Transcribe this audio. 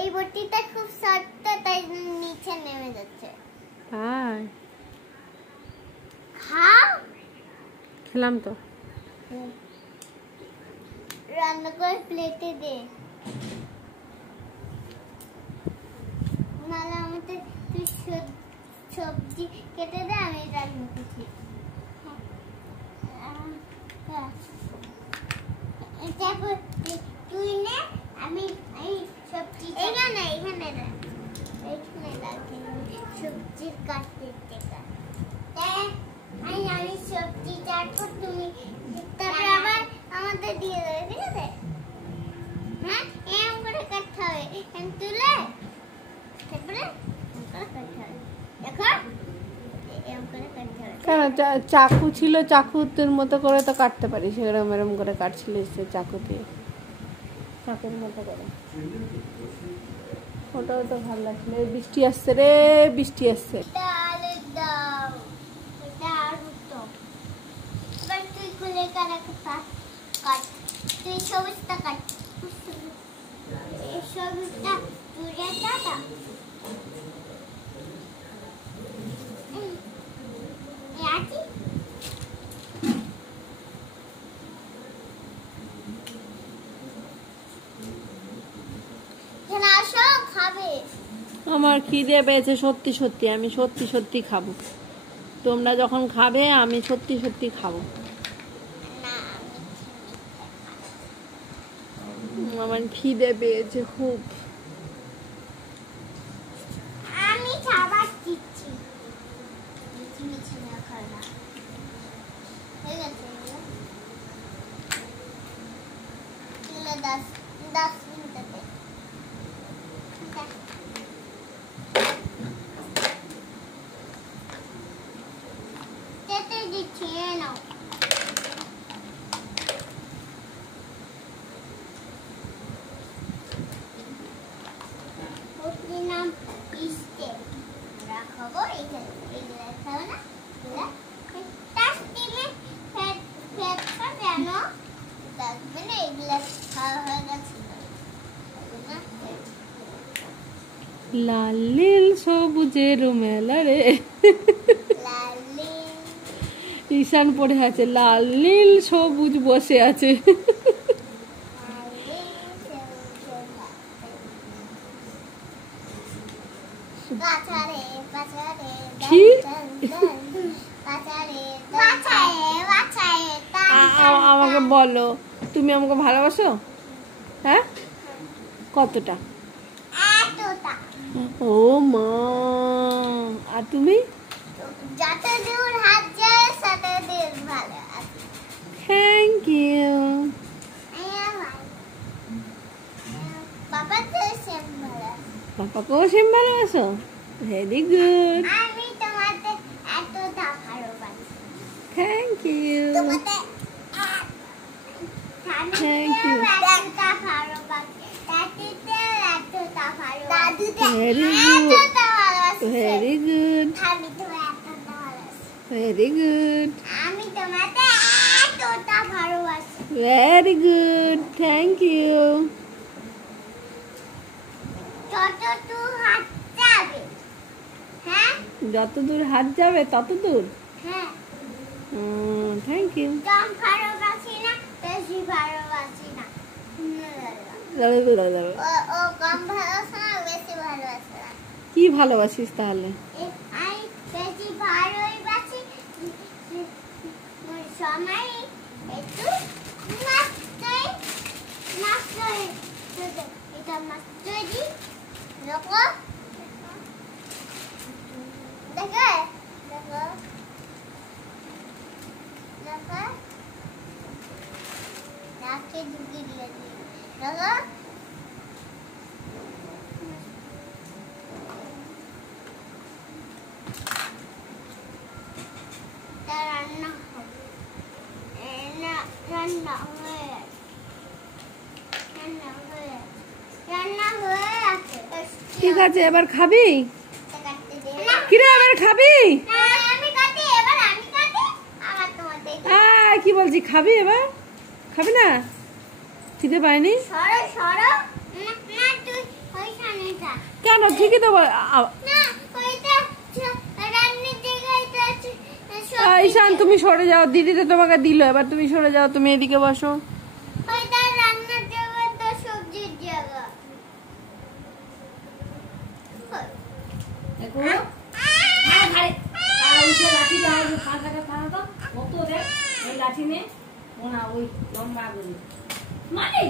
এই বটিটা খুব শক্ত তাই নিচে নেমে যাচ্ছে। হ্যাঁ খাও। খেলাম তো। রান্না করে প্লেটে দে, নাহলে আমাকে তুই সবজি কেটে দে, আমি রান্না করছি। তারপর তুই নে, আমি সবজি এখানে সবজির কাটতে আমি সবজি কাটবো, তুমি তারপর আবার আমাদের দিয়ে দেবে, ঠিক আছে? হ্যাঁ এম করে কাটতে হবে, এম তুলে তারপরে কাটতে হবে, দেখো এম করে কাটতে হবে। কেন চাকু ছিল, চাকুর মতো করে তো কাটতে পারিস, এরম এরম করে কাটছিলিস চাকু দিয়ে, চাকুর মতো করে। ওটাও তো ভালো লাগছিল। বৃষ্টি আসছে রে, বৃষ্টি আসছে। তুই খুলে কাট, তুই সবুজটা কাট, সবুজটা তুলে দাদা। আমার খিদে পেয়েছে সত্যি সত্যি, আমি সত্যি সত্যি খাবো। তোমরা যখন খাবে আমি সত্যি সত্যি খাবো। আমার খিদে পেয়েছে খুব। আমি খাবার দিচ্ছি, মিছি না খাওয়া হয়ে গেছে। 10 মিনিটে দিচ্ছি, নাও। নাম ইস্টে রাখবো, এইগুলা খাবো না, লাল নীল সবুজের মেলা রে। ঈশান পড়ে আছে, লাল নীল সবুজ বসে আছে। কি আমাকে বলো, তুমি আমাকে ভালোবাসো? হ্যাঁ কতটা? ও মা, আর তুমি? যত দূর হাত যায় তত দূর ভালো। Thank you. পাপাকেও সেম ভালোবাসো? Very good. আমি তোমাকে এতটা ভালোবাসি। Thank you. তোমাকে থ্যাংক ইউ। এতটা ভালোবাসি। দাদুতে এতটা ভালোবাসি। ভেরি গুড, ভেরি গুড, আমি তোমাকে এতটা ভালোবাসি। Very good. আমি তোমাকে এতটা ভালোবাসি। Very good, thank you. যত দূর হাত যাবে, হ্যাঁ যত দূর হাত যাবে তত দূর। হ্যাঁ থ্যাংক ইউ। কম ভালোবাসি না, বেশি ভালোবাসি না। ও কম ভালোবাসে না, বেশি ভালোবাসে না। কি ভালোবাসিস তাহলে? আমি বেশি ভালোবাসি সময় একটু মাছটাই এটা মাছটাই দি দেখো, দেখো দেখো দেখো নাকে ঢুকিয়ে দিয়ে দেখো। ঠিক আছে, এবার খাবি? কিরে এবার খাবি? কি বলছি, খাবি এবার? খাবি না? খিদে পায়নি? কেন? ঠিকই তো না ওইটা রান্নার জায়গাটা আছে ঈশান তুমি সরে যাও, দিদি তো তোমাকে দিল, এবার তুমি সরে যাও, তুমি এদিকে বসো। ওইটা রান্নার জায়গাটা সবজির জায়গা দেখো আর ওই যে লাঠিটা ফাঁকা তো কত দেখ, ওই লাঠি নে ওনা ওই লম্বা করে মানে